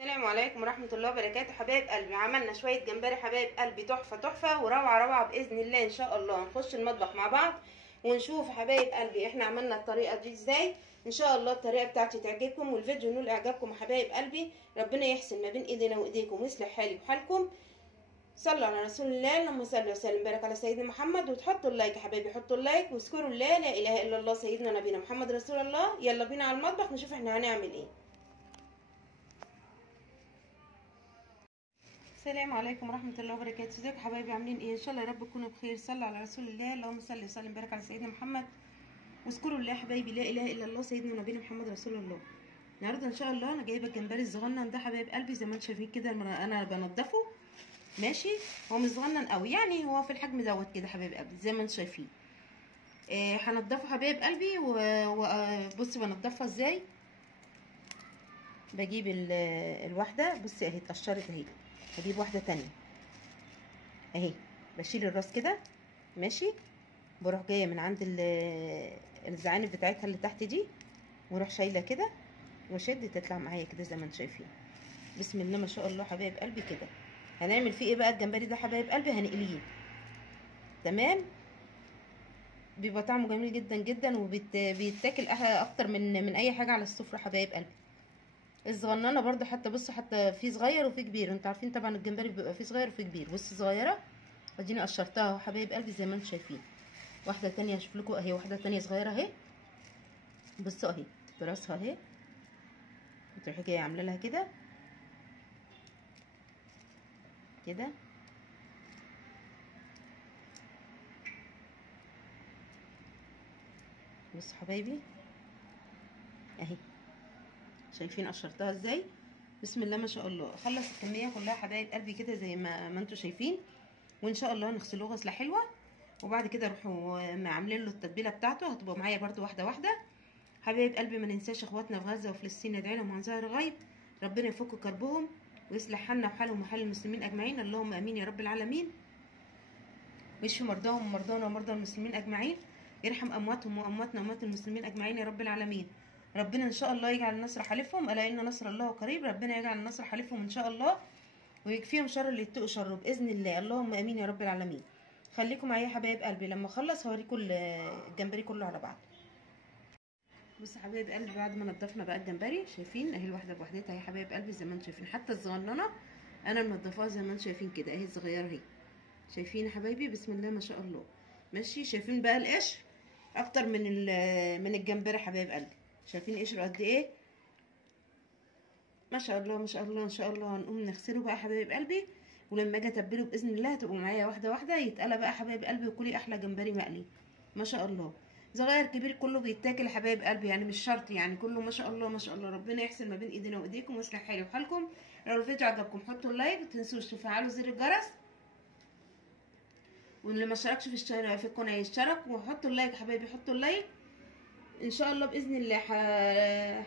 السلام عليكم ورحمة الله وبركاته. حبايب قلبي، عملنا شوية جمبري حبايب قلبي تحفة تحفة وروعة روعة بإذن الله. إن شاء الله نخش المطبخ مع بعض ونشوف حبايب قلبي احنا عملنا الطريقة دي ازاي. إن شاء الله الطريقة بتاعتي تعجبكم والفيديو ينول إعجابكم حبايب قلبي. ربنا يحسن ما بين إيدينا وإيديكم ويصلح حالي وحالكم. صلوا على رسول الله، اللهم صل وسلم وبارك على سيدنا محمد. وتحطوا اللايك يا حبايبي، حطوا اللايك واذكروا الله لا إله إلا الله سيدنا نبينا محمد رسول الله. يلا بينا على المطبخ نشوف احنا هنعمل ايه. السلام عليكم ورحمه الله وبركاته. ازيكم يا حبايبي، عاملين ايه؟ ان شاء الله يا رب تكونوا بخير. صلوا على رسول الله، اللهم صل وسلم وبارك على سيدنا محمد. واذكروا الله يا حبايبي لا اله الا الله سيدنا ونبينا محمد رسول الله. النهارده ان شاء الله انا جايبه الجمبري الصغنن ده حبايب قلبي زي ما انتم شايفين كده. انا بنضفه ماشي. هو مش صغنن قوي يعني، هو في الحجم دوت كده حبايب قلبي زي ما انتم شايفين. هنضفه حبايب قلبي. وبصي بنضفها ازاي. بجيب الواحده، بصي اهي اتقشرت اهي. هجيب واحده تانية اهي، بشيل الراس كده ماشي. بروح جايه من عند الزعانف بتاعتها اللي تحت دي، واروح شايله كده واشد تطلع معايا كده زي ما انتم شايفين. بسم الله ما شاء الله حبايب قلبي كده. هنعمل فيه ايه بقى الجمبري ده حبايب قلبي؟ هنقليه تمام. بيبقى طعمه جميل جدا جدا وبيتاكل اكتر من اي حاجه على السفره حبايب قلبي. الصغننه برضو حتى بصوا، حتى في صغير وفي كبير. انتوا عارفين طبعا الجمبري بيبقى فيه صغير وفي كبير. بصي صغيره اديني قشرتها اهو حبايب قلبي زي ما انتم شايفين. واحده تانية اشوف لكم اهي، واحده تانية صغيره اهي. بصوا اهي براسها اهي، بتروحي جايه عامله لها كده كده. بصوا حبايبي اهي، شايفين قشرتها ازاي؟ بسم الله ما شاء الله. اخلص الكميه كلها حبايب قلبي كده زي ما انتم شايفين. وان شاء الله نغسله غسله حلوه، وبعد كده اروحوا عاملين له التتبيله بتاعته. هتبقى معايا برده واحده واحده حبايب قلبي. ما ننساش اخواتنا في غزه وفلسطين، ندعي لهم عن ظهر غيب. ربنا يفك كربهم ويصلح حالنا وحالهم وحال المسلمين اجمعين، اللهم امين يا رب العالمين. ويشفي مرضاهم ومرضانا ومرضى المسلمين اجمعين. يرحم امواتهم وامواتنا واموات المسلمين اجمعين يا رب العالمين. ربنا ان شاء الله يجعل النصر حليفهم، الا ان نصر الله قريب. ربنا يجعل النصر حليفهم ان شاء الله، ويكفيهم شر اللي يتقوا شره باذن الله، اللهم امين يا رب العالمين. خليكم معايا يا حبايب قلبي، لما اخلص هوريكم الجمبري كله على بعض. بصوا حبايب قلبي، بعد ما نضفنا بقى الجمبري شايفين اهي الواحده بوحدتها اهي حبايب قلبي زي ما انتم شايفين. حتى الصغننه انا منضفاها زي ما انتم شايفين كده اهي، الصغيره اهي شايفين يا حبايبي. بسم الله ما شاء الله ماشي. شايفين بقى القشر اكتر من الجمبري حبايب قلبي. شايفين قشره قد ايه؟ ما شاء الله ما شاء الله. ان شاء الله هنقوم نغسله بقى حبايب قلبي، ولما اجي اتبله باذن الله هتبقوا معايا واحده واحده يتقلى بقى حبايب قلبي، وكلي احلى جمبري مقلي ما شاء الله. صغير كبير كله بيتاكل يا حبايب قلبي يعني، مش شرط يعني كله ما شاء الله ما شاء الله. ربنا يحسن ما بين ايدينا وايديكم ويصلح حالي وحالكم. لو الفيديو عجبكم حطوا اللايك، متنسوش تفعلوا زر الجرس، واللي ما اشتركش في القناه يشترك وحطوا اللايك حبايبي، حطوا اللايك. ان شاء الله باذن الله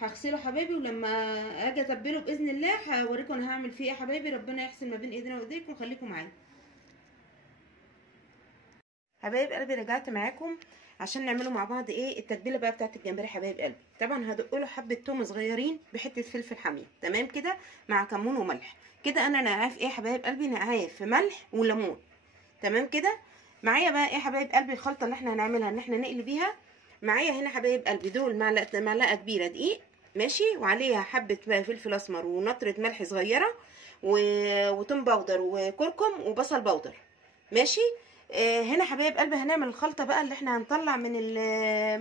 هغسله حبايبي، ولما اجي اتبله باذن الله هوريكم انا هعمل فيه ايه حبايبي. ربنا يحسن ما بين ايدينا وايديكم، خليكم معايا حبايب قلبي. رجعت معاكم عشان نعمله مع بعض ايه التتبيله بقى بتاعت الجمبري حبايب قلبي. طبعا هدق له حبه توم صغيرين بحته فلفل حاميه تمام كده، مع كمون وملح كده. انا نقعاه في ايه حبايب قلبي؟ نقعاه في ملح وليمون تمام كده. معايا بقى ايه حبايب قلبي الخلطه اللي احنا هنعملها ان احنا نقلي بيها. معايا هنا حبايب قلبي دول معلقه كبيره دقيق ماشي، وعليها حبه بقى فلفل اسمر ونطره ملح صغيره وتوم باودر وكركم وبصل باودر ماشي. هنا حبايب قلبي هنعمل الخلطه بقى اللي احنا هنطلع من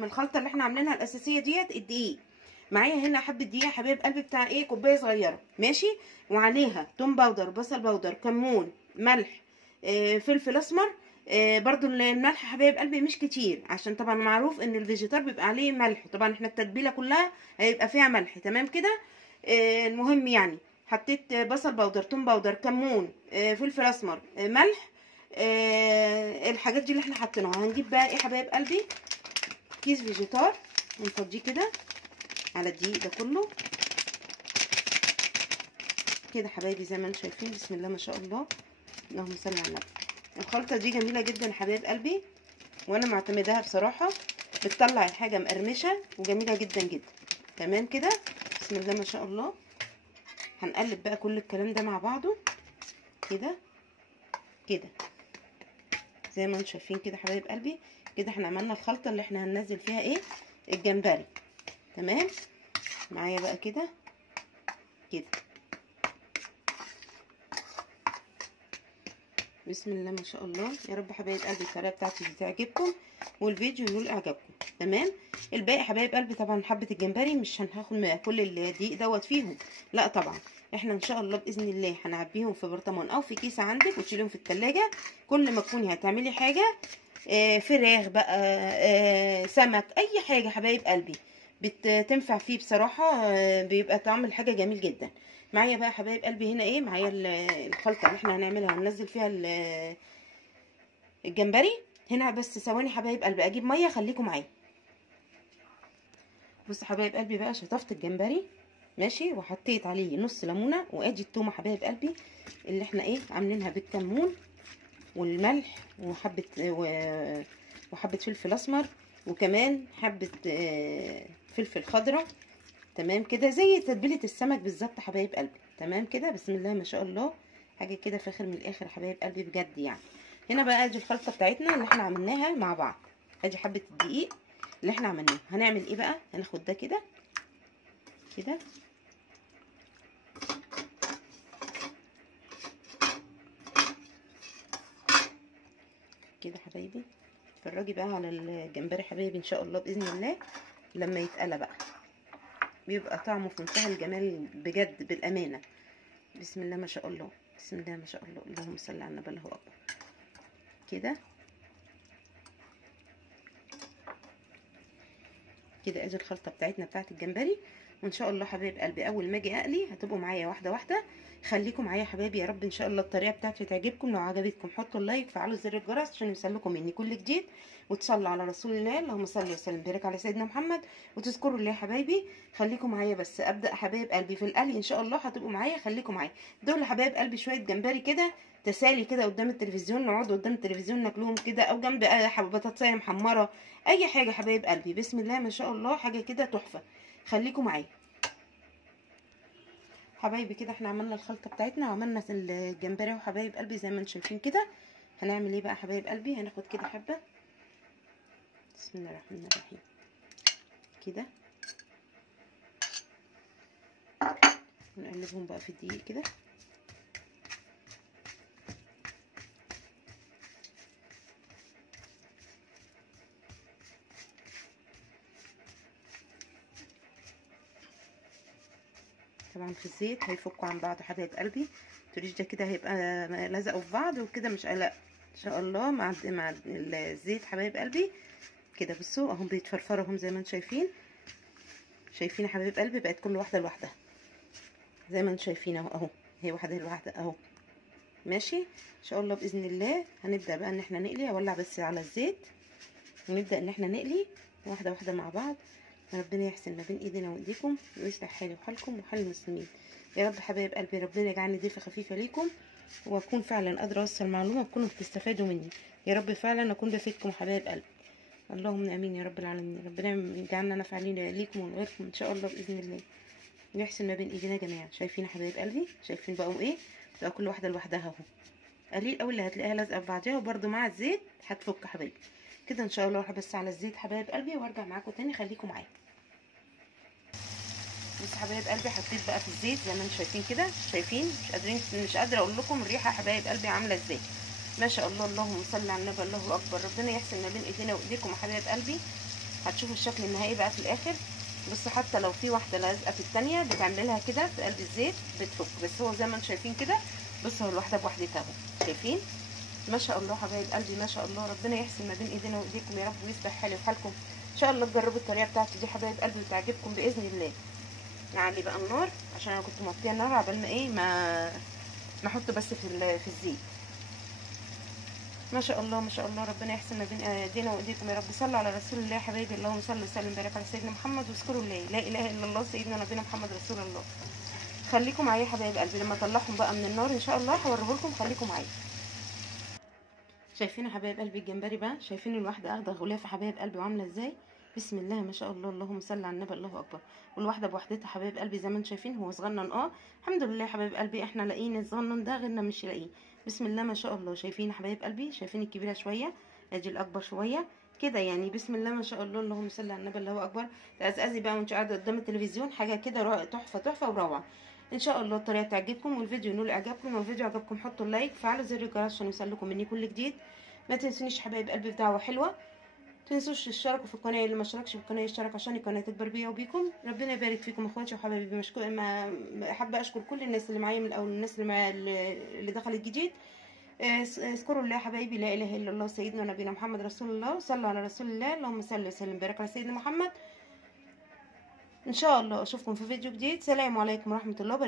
الخلطه اللي احنا عاملينها الاساسيه ديت الدقيق. معايا هنا حبه دقيق حبايب قلبي بتاع ايه كوبايه صغيره ماشي، وعليها توم باودر بصل باودر كمون ملح فلفل اسمر. برضو الملح حبايب قلبي مش كتير، عشان طبعا معروف ان الفيجيتار بيبقى عليه ملح. طبعا احنا التتبيله كلها هيبقى فيها ملح تمام كده. المهم يعني حطيت بصل باودر توم باودر كمون فلفل اسمر ملح. الحاجات دي اللي احنا حاطينها. هنجيب بقى ايه حبايب قلبي كيس فيجيتار ونفضيه كده على الدقيق ده كله كده حبايبي زي ما انتم شايفين. بسم الله ما شاء الله، اللهم صل على النبي. الخلطه دي جميله جدا حبايب قلبي، وانا معتمداها بصراحه. بتطلع الحاجه مقرمشه وجميله جدا جدا تمام كده. بسم الله ما شاء الله. هنقلب بقى كل الكلام ده مع بعضه كده كده زي ما انتم شايفين كده حبايب قلبي. كده احنا عملنا الخلطه اللي احنا هننزل فيها ايه الجمبري. تمام معايا بقى كده كده. بسم الله ما شاء الله. يا رب حبايب قلبي الطريقه بتاعتي دي تعجبكم والفيديو ينول اعجابكم. تمام. الباقي حبايب قلبي طبعا حبه الجمبري مش هناخد كل الدقيق دوت فيهم، لا طبعا احنا ان شاء الله باذن الله هنعبيهم في برطمان او في كيسه عندك وتشيلهم في التلاجة. كل ما تكوني هتعملي حاجه فراخ بقى سمك اي حاجه حبايب قلبي بتنفع فيه بصراحه. بيبقى طعم الحاجه جميل جدا. معايا بقى حبايب قلبي هنا ايه، معايا الخلطه اللي احنا هنعملها هننزل فيها الجمبري هنا. بس ثواني حبايب قلبي اجيب ميه، خليكم معايا. بص حبايب قلبي بقى شطفت الجمبري ماشي وحطيت عليه نص ليمونه، وادي التومه حبايب قلبي اللي احنا ايه عاملينها بالكمون والملح وحبه فلفل اسمر وكمان حبه فلفل خضراء. تمام كده زي تتبيله السمك بالظبط حبايب قلبي. تمام كده بسم الله ما شاء الله. حاجه كده فاخر من الاخر حبايب قلبي بجد يعني. هنا بقى ادي الخلطه بتاعتنا اللي احنا عملناها مع بعض. ادي حبه الدقيق اللي احنا عملناها. هنعمل ايه بقى، هناخد ده كده كده كده حبايبي. اتفرجي بقى على الجمبري حبايبي ان شاء الله باذن الله لما يتقلى بقى بيبقى طعمه في منتهى الجمال بجد بالامانه. بسم الله ما شاء الله بسم الله ما شاء الله. اللهم صل على النبي الله اكبر. كده كده ادي الخلطه بتاعتنا بتاعت الجمبري. وان شاء الله حبايب قلبي اول ما اجي اقلي هتبقوا معايا واحده واحده. خليكم معايا حبايبي. يا رب ان شاء الله الطريقه بتاعتي تعجبكم. لو عجبتكم حطوا اللايك وفعلوا زر الجرس عشان يوصلكم مني كل جديد، وتصلوا على رسول الله. اللهم صل وسلم وبارك على سيدنا محمد. وتذكروا الله يا حبايبي. خليكم معايا بس ابدا حبايب قلبي في القلي ان شاء الله هتبقوا معايا. خليكم معايا. دول حبايب قلبي شويه جمبري كده تسالي كده قدام التلفزيون، نقعد قدام التلفزيون ناكلهم كده او جنب بطاطسايه محمره اي حاجه حبايب قلبي. بسم الله ما شاء الله حاجه كده تحفه. خليكم معايا حبايبي. كده احنا عملنا الخلطه بتاعتنا وعملنا الجمبري وحبايب قلبي زي ما انتم شايفين كده. هنعمل ايه بقى حبايب قلبي، هناخد كده حبه بسم الله الرحمن الرحيم كده ونقلبهم بقى في الدقيق كده. طبعا في الزيت هيفكوا عن بعض حبايب قلبي. التوريش ده كده هيبقى لزقوا في بعض وكده مش قلق ان شاء الله مع الزيت حبايب قلبي كده. بصوا اهم بيتفرفروا اهم زي ما انتم شايفين. شايفين يا حبايب قلبي بقت كل واحده لوحدها زي ما انتم شايفين اهو هي واحده لوحدها اهو ماشي. ان شاء الله باذن الله هنبدا بقى ان احنا نقلي. اولع بس على الزيت ونبدا ان احنا نقلي واحده واحده مع بعض. ربنا يحسن ما بين ايدينا وايديكم ويصلح حالي وحالكم وحال المسلمين يا رب حبايب قلبي. ربنا يجعلني ضيفه خفيفه ليكم واكون فعلا قادره اوصل معلومه تكونوا بتستفادوا مني. يا رب فعلا اكون بفيدكم حبايب قلبي. اللهم امين يا رب العالمين. ربنا يجعلنا نافعين ليكم ولغيركم ان شاء الله باذن الله ويحسن ما بين ايدينا جميعا. شايفين يا حبايب قلبي شايفين بقوا ايه بقى كل واحده لوحدها اهو. قليل قوي اللي هتلاقيها لازقه في بعضها وبرده مع الزيت هتفك حبايبي كده ان شاء الله. اروح بس على الزيت حبايب قلبي وارجع معاكم تاني. خليكم معايا. بص حبايب قلبي حطيت بقى في الزيت زي ما انتم شايفين كده. شايفين مش قادره اقول لكم الريحه حبايب قلبي عامله ازاي ما شاء الله. اللهم صل على النبي الله اكبر. ربنا يحسن ما بين ايدينا وايديكم يا حبايب قلبي. هتشوفوا الشكل النهائي بقى في الاخر. بصوا حتى لو في واحده لازقه في الثانيه بتعمل لها كده في قلب الزيت بتفك. بس هو زي ما انتم شايفين كده. بصوا الواحده بوحدتها اهو شايفين ما شاء الله حبايب قلبي ما شاء الله. ربنا يحسن ما بين ايدينا وايديكم يا رب ويصلح حالي وحالكم ان شاء الله. تجربوا الطريقه بتاعتي دي حبايب قلبي وتعجبكم باذن الله. نعلي بقى النار عشان انا كنت موطيه النار عبال ما ايه ما نحط بس في الزيت. ما شاء الله ما شاء الله. ربنا يحسن ما بين ايدينا وايديكم يا رب. صلوا على رسول الله يا حبايبي. اللهم صل وسلم وبارك على سيدنا محمد. واذكروا الله لا اله الا الله سيدنا نبينا محمد رسول الله. خليكم معايا يا حبايب قلبي لما اطلعهم بقى من النار ان شاء الله هوريه لكم. خليكم معايا. شايفين يا حبايب قلبي الجمبري بقى شايفين الواحده اخده غلافه حبايب قلبي وعامله ازاي. بسم الله ما شاء الله، اللهم صل على النبي، الله اكبر. والواحده بوحدتها حبايب قلبي زي ما انتم شايفين، هو صغنن الحمد لله يا حبايب قلبي، احنا لاقيين الصغنن ده غيرنا مش لاقيه. بسم الله ما شاء الله. شايفين يا حبايب قلبي؟ شايفين الكبيره شويه، ادي الاكبر شويه كده يعني. بسم الله ما شاء الله، اللهم صل على النبي، الله اكبر. تقزقزي بقى وانت قاعده قدام التلفزيون، حاجه كده تحفه تحفه وروعه. ان شاء الله الطريقه تعجبكم والفيديو ينول اعجابكم. لو الفيديو عجبكم حطوا اللايك، فعلوا زر الجرس عشان يوصلكم مني كل جديد. ما تنسونيش حبايب قلبي في دعوه حلوه، تنسوش تشتركوا في القناه، اللي ما اشتركش في القناه يشترك عشان القناه تكبر بيا وبيكم. ربنا يبارك فيكم اخواتي وحبايبي. مشكور، ما حابه اشكر كل الناس اللي معايا من الاول، الناس اللي معايا اللي دخلت جديد. اذكروا الله حبايبي، لا اله الا الله، سيدنا نبينا محمد رسول الله. صلوا على رسول الله، اللهم صل وسلم وبارك على سيدنا محمد. ان شاء الله اشوفكم في فيديو جديد. سلام عليكم ورحمه الله وبركاته.